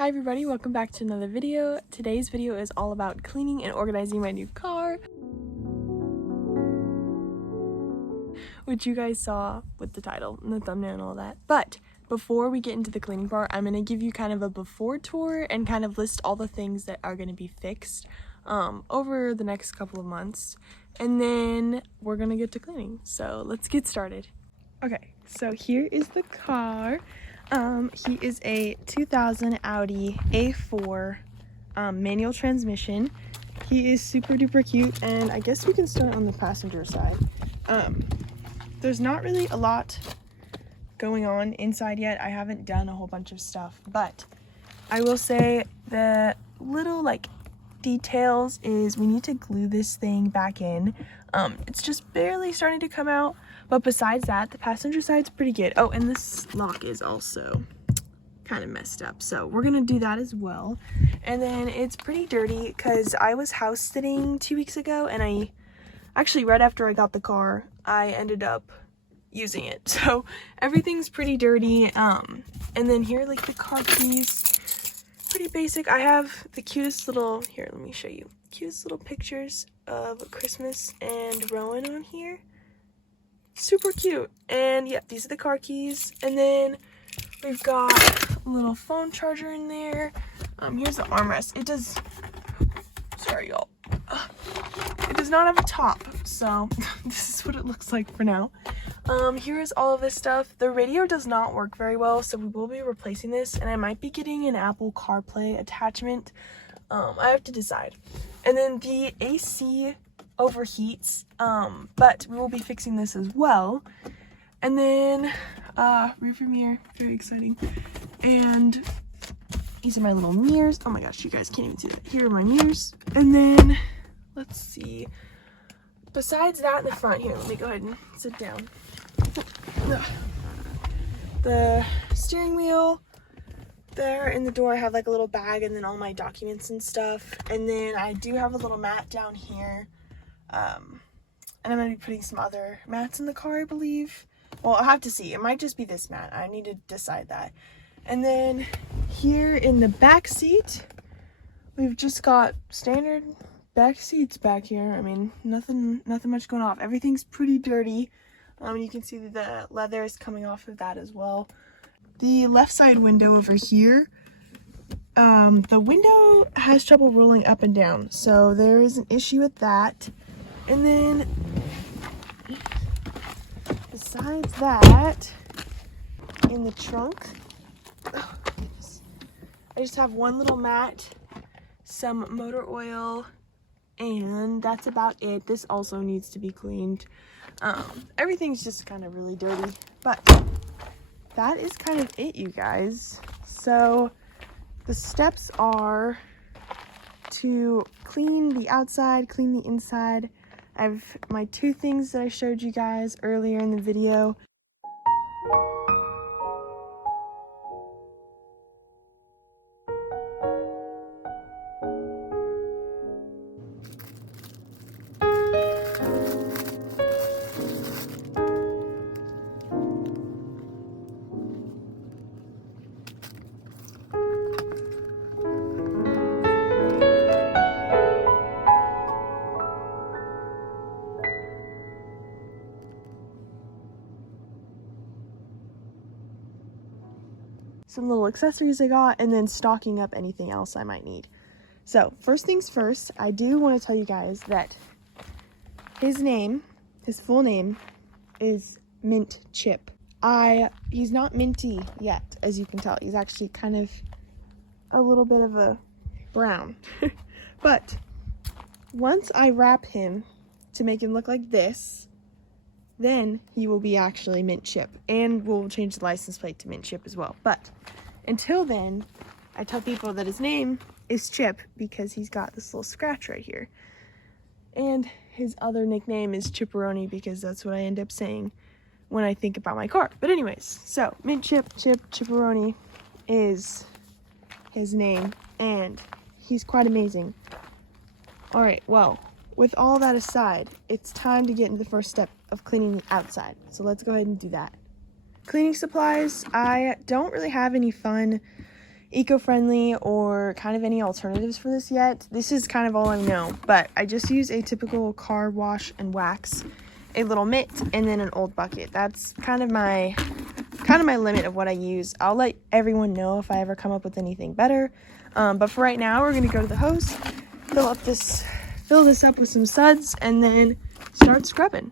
Hi everybody, welcome back to another video. Today's video is all about cleaning and organizing my new car, which you guys saw with the title and the thumbnail and all that. But before we get into the cleaning part, I'm going to give you kind of a before tour and kind of list all the things that are going to be fixed over the next couple of months. And then we're going to get to cleaning. So let's get started. Okay, so here is the car. He is a 2000 Audi A4 manual transmission. He is super duper cute, and I guess we can start on the passenger side. There's not really a lot going on inside yet. I haven't done a whole bunch of stuff, but I will say the little details is we need to glue this thing back in. It's just barely starting to come out, but besides that, the passenger side's pretty good. Oh, and this lock is also kind of messed up, so we're gonna do that as well. And then it's pretty dirty because I was house sitting 2 weeks ago, and I actually, right after I got the car, I ended up using it, so everything's pretty dirty. And then here, like, the car keys, pretty basic. I have the cutest little, here, let me show you, cutest little pictures of Christmas and Rowan on here. Super cute. And yeah, these are the car keys. And then we've got a little phone charger in there. Here's the armrest. It does, sorry y'all, it does not have a top, so this is what it looks like for now. Here is all of this stuff. The radio does not work very well, so we will be replacing this, and I might be getting an Apple CarPlay attachment. I have to decide. And then the AC overheats, but we will be fixing this as well. And then rearview mirror, very exciting. And these are my little mirrors. Oh my gosh, you guys can't even see that. Here are my mirrors. And then let's see, besides that in the front, here, let me go ahead and sit down. The steering wheel, there in the door I have like a little bag and then all my documents and stuff. And then I do have a little mat down here. And I'm going to be putting some other mats in the car, I believe. Well, I'll have to see. It might just be this mat. I need to decide that. And then here in the back seat, we've just got standard back seats back here. I mean, nothing much going off. Everything's pretty dirty. You can see the leather is coming off of that as well. The left side window over here, the window has trouble rolling up and down, so there is an issue with that. And then besides that, in the trunk, oh goodness, I just have one little mat, some motor oil, and that's about it. This also needs to be cleaned. Everything's just kind of really dirty, but that is kind of it, you guys. So the steps are to clean the outside, clean the inside. I have my two things that I showed you guys earlier in the video. Some little accessories I got, and then stocking up anything else I might need. So first things first, I do want to tell you guys that his full name is Mint Chip. He's not minty yet, as you can tell. He's actually kind of a little bit of a brown. But once I wrap him to make him look like this, then he will be actually Mint Chip, and we'll change the license plate to Mint Chip as well. But until then, I tell people that his name is Chip because he's got this little scratch right here. And his other nickname is Chipperoni because that's what I end up saying when I think about my car. But anyways, so Mint Chip, Chipperoni is his name, and he's quite amazing. All right, well, with all that aside, it's time to get into the first step of cleaning the outside. So let's go ahead and do that. Cleaning supplies, I don't really have any fun eco-friendly or kind of any alternatives for this yet. This is kind of all I know, but I just use a typical car wash and wax, a little mitt, and then an old bucket. That's kind of my limit of what I use. I'll let everyone know if I ever come up with anything better. But for right now, we're gonna go to the hose, fill this up with some suds, and then start scrubbing.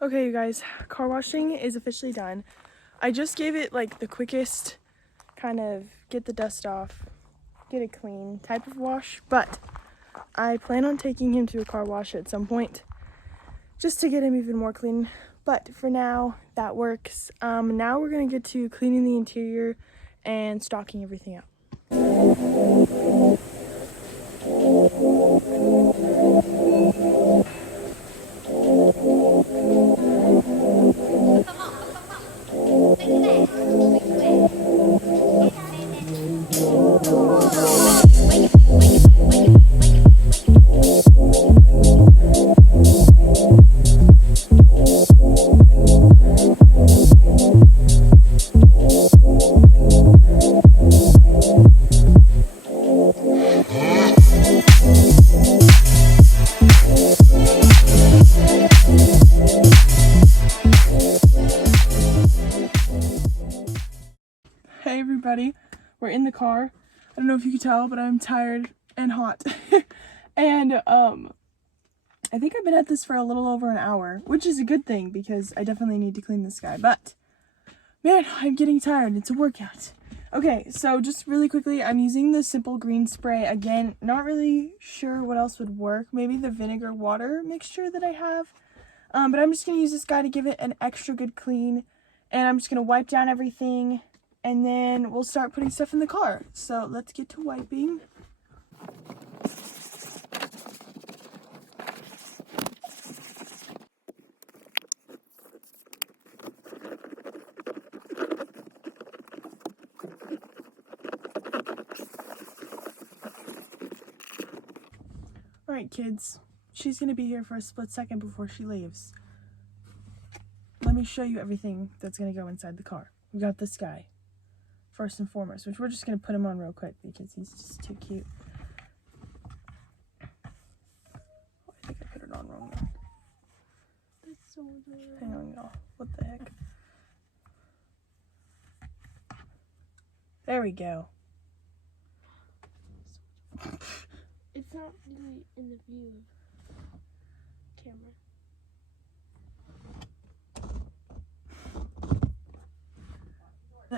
Okay, you guys, car washing is officially done. I just gave it like the quickest kind of get the dust off, get it clean type of wash, but I plan on taking him to a car wash at some point just to get him even more clean. But for now, that works. Now we're gonna get to cleaning the interior and stocking everything out. Hey everybody, we're in the car. I don't know if you can tell, but I'm tired and hot. And I think I've been at this for a little over an hour, which is a good thing because I definitely need to clean this guy. But man, I'm getting tired. It's a workout. Okay, so just really quickly, I'm using the Simple Green spray. Again, not really sure what else would work. Maybe the vinegar water mixture that I have. But I'm just going to use this guy to give it an extra good clean. And I'm just going to wipe down everything. And then we'll start putting stuff in the car. So let's get to wiping. Alright kids, she's going to be here for a split second before she leaves. Let me show you everything that's going to go inside the car. We got this guy. First and foremost, which we're just going to put him on real quick because he's just too cute. Oh, I think I put it on wrong now. That's so adorable. Hang on, y'all. What the heck? There we go. It's not really in the view of camera.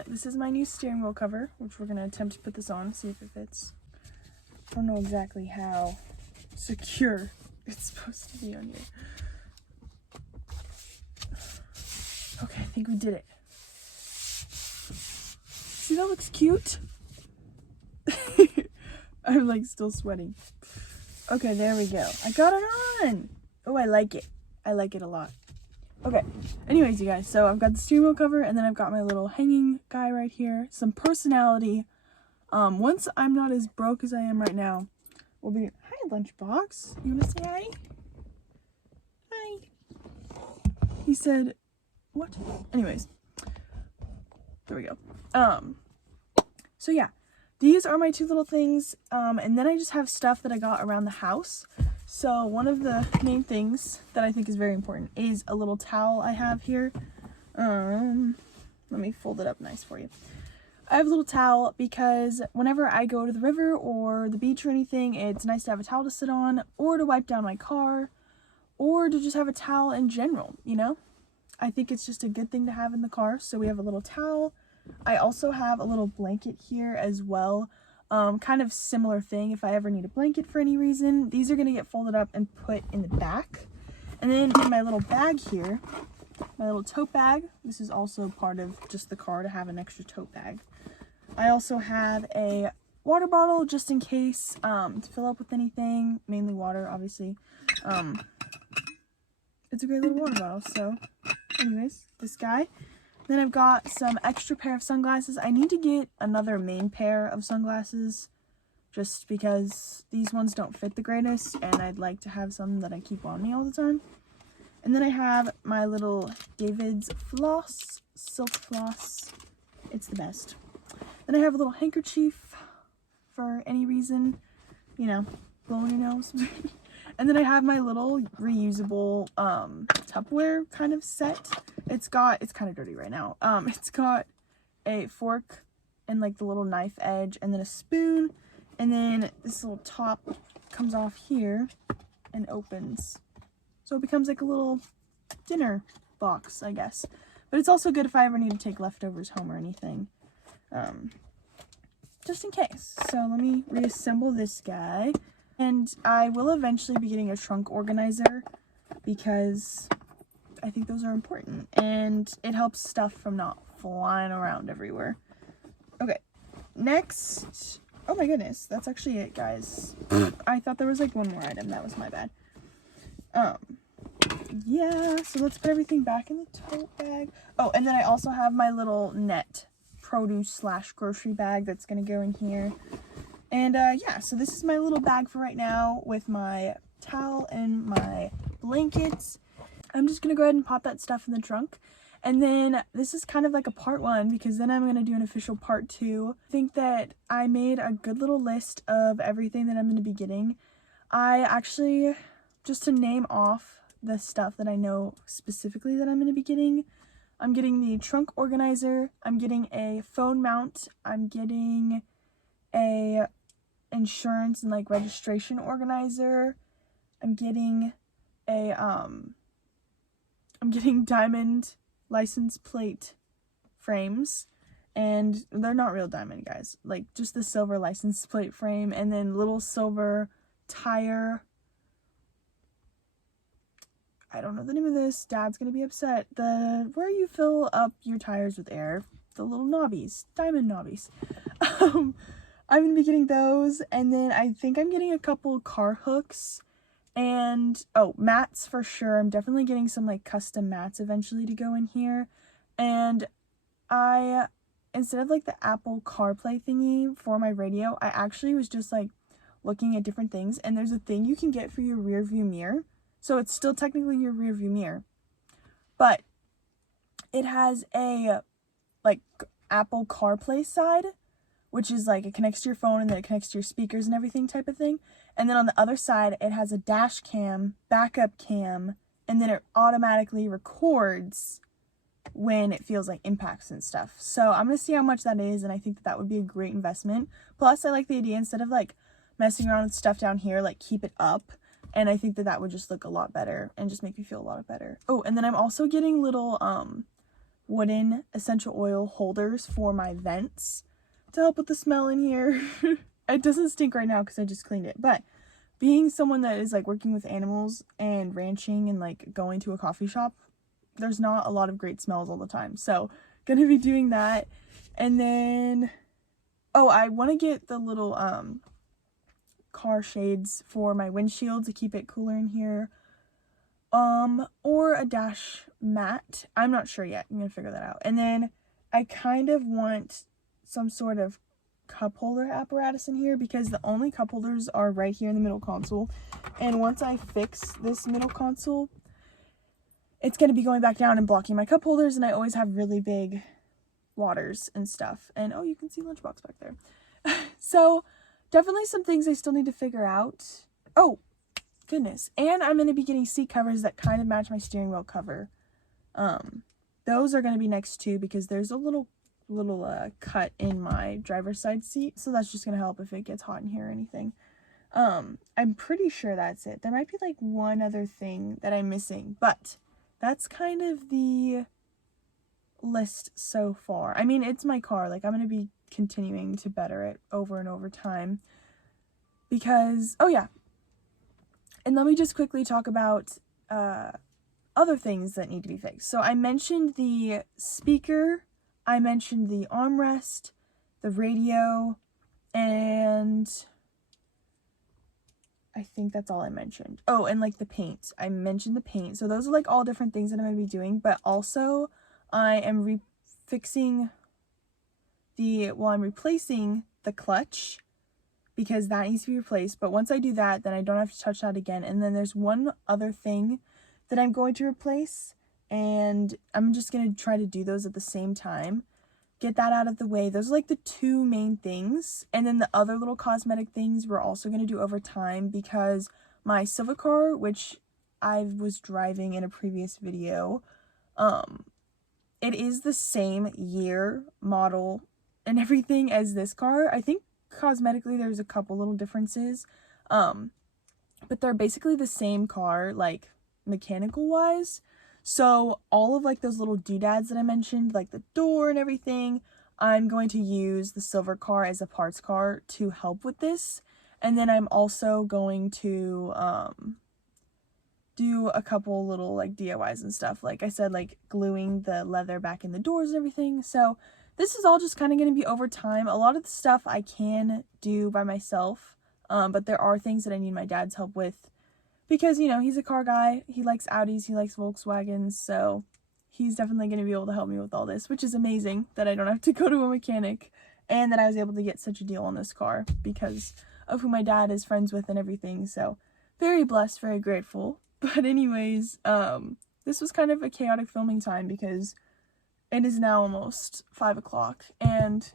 This is my new steering wheel cover, which we're going to attempt to put this on, see if it fits. I don't know exactly how secure it's supposed to be on here. Okay, I think we did it. See, that looks cute. I'm like still sweating. Okay, there we go. I got it on. Oh, I like it. I like it a lot. Okay, anyways, you guys, so I've got the steering wheel cover, and then I've got my little hanging guy right here. Some personality. Once I'm not as broke as I am right now, we'll be... Hi, Lunchbox. You wanna say hi? Hi. He said... What? Anyways. There we go. So yeah, these are my two little things, and then I just have stuff that I got around the house. So one of the main things that I think is very important is a little towel I have here. Let me fold it up nice for you. I have a little towel because whenever I go to the river or the beach or anything, it's nice to have a towel to sit on, or to wipe down my car, or to just have a towel in general, you know? I think it's just a good thing to have in the car. So we have a little towel. I also have a little blanket here as well. Kind of similar thing if I ever need a blanket for any reason. These are going to get folded up and put in the back. And then in my little bag here, my little tote bag. This is also part of just the car to have an extra tote bag. I also have a water bottle just in case to fill up with anything, mainly water, obviously. It's a great little water bottle. So anyways, this guy. Then I've got some extra pair of sunglasses. I need to get another main pair of sunglasses just because these ones don't fit the greatest, and I'd like to have some that I keep on me all the time. And then I have my little David's floss, silk floss. It's the best. Then I have a little handkerchief for any reason, you know, blowing your nose. And then I have my little reusable Tupperware kind of set. It's kind of dirty right now. It's got a fork and like the little knife edge, and then a spoon, and then this little top comes off here and opens. So it becomes like a little dinner box, I guess. But it's also good if I ever need to take leftovers home or anything. Just in case. So let me reassemble this guy. And I will eventually be getting a trunk organizer because I think those are important. And it helps stuff from not flying around everywhere. Okay, next. Oh my goodness, that's actually it, guys. I thought there was like one more item. That was my bad. Yeah, so let's put everything back in the tote bag. Oh, and then I also have my little net produce / grocery bag that's gonna go in here. And yeah, so this is my little bag for right now with my towel and my blankets. I'm just gonna go ahead and pop that stuff in the trunk. And then this is kind of like a part 1 because then I'm gonna do an official part 2. I think that I made a good little list of everything that I'm gonna be getting. I actually, just to name off the stuff that I know specifically that I'm gonna be getting, I'm getting the trunk organizer, I'm getting a phone mount, I'm getting a insurance and like registration organizer, I'm getting a I'm getting diamond license plate frames, and they're not real diamond, guys, like just the silver license plate frame, and then little silver tire, I don't know the name of this, Dad's gonna be upset, where you fill up your tires with air, the little knobbies, diamond knobbies. I'm gonna be getting those, and then I think I'm getting a couple car hooks, and oh, mats for sure. I'm definitely getting some like custom mats eventually to go in here. And I, instead of like the Apple CarPlay thingy for my radio, I actually was just like looking at different things, and there's a thing you can get for your rear view mirror. So it's still technically your rear view mirror, but it has a like Apple CarPlay side, which is like it connects to your phone and then it connects to your speakers and everything type of thing. And then on the other side, it has a dash cam, backup cam, and then it automatically records when it feels like impacts and stuff. So I'm going to see how much that is, and I think that that would be a great investment. Plus, I like the idea, instead of like messing around with stuff down here, like keep it up. And I think that that would just look a lot better and just make me feel a lot better. Oh, and then I'm also getting little wooden essential oil holders for my vents to help with the smell in here. It doesn't stink right now because I just cleaned it, but being someone that is like working with animals and ranching and like going to a coffee shop, there's not a lot of great smells all the time, so gonna be doing that. And then oh, I want to get the little car shades for my windshield to keep it cooler in here. or a dash mat. I'm not sure yet. I'm gonna figure that out. And then I kind of want some sort of cup holder apparatus in here because the only cup holders are right here in the middle console. And once I fix this middle console, it's going to be going back down and blocking my cup holders, and I always have really big waters and stuff. And oh, you can see Lunchbox back there. So definitely some things I still need to figure out. Oh, goodness. And I'm going to be getting seat covers that kind of match my steering wheel cover. Those are going to be next too because there's a little cut in my driver's side seat, so that's just gonna help if it gets hot in here or anything. I'm pretty sure that's it. There might be like one other thing that I'm missing, but that's kind of the list so far. I mean, it's my car. Like, I'm gonna be continuing to better it over and over time because, oh yeah, and let me just quickly talk about other things that need to be fixed. So I mentioned the speaker, I mentioned the armrest, the radio, and I think that's all I mentioned. Oh, and like the paint. I mentioned the paint. So those are like all different things that I'm going to be doing. But also I am replacing the clutch because that needs to be replaced. But once I do that, then I don't have to touch that again. And then there's one other thing that I'm going to replace. And I'm just going to try to do those at the same time. Get that out of the way. Those are like the two main things. And then the other little cosmetic things we're also going to do over time because my silver car, which I was driving in a previous video, it is the same year, model, and everything as this car. I think cosmetically there's a couple little differences. But they're basically the same car, like mechanical wise. So all of like those little doodads that I mentioned, like the door and everything, I'm going to use the silver car as a parts car to help with this. And then I'm also going to do a couple little like DIYs and stuff. Like I said, like gluing the leather back in the doors and everything. So this is all just kind of going to be over time. A lot of the stuff I can do by myself, but there are things that I need my dad's help with. Because, you know, he's a car guy, he likes Audis, he likes Volkswagens, so he's definitely going to be able to help me with all this, which is amazing that I don't have to go to a mechanic, and that I was able to get such a deal on this car because of who my dad is friends with and everything, so very blessed, very grateful. But anyways, this was kind of a chaotic filming time because it is now almost 5 o'clock, and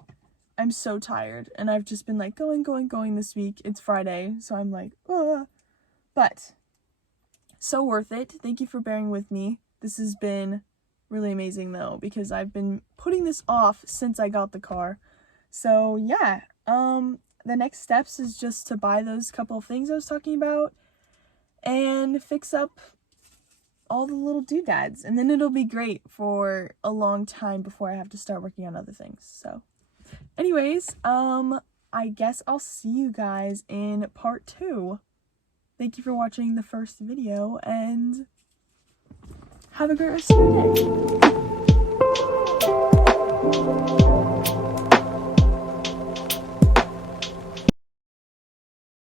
I'm so tired, and I've just been like going this week. It's Friday, so I'm like, ugh. But so worth it. Thank you for bearing with me. This has been really amazing though because I've been putting this off since I got the car. So yeah, the next steps is just to buy those couple of things I was talking about and fix up all the little doodads, and then it'll be great for a long time before I have to start working on other things. So anyways, I guess I'll see you guys in part 2. Thank you for watching the first video, and have a great rest of your day.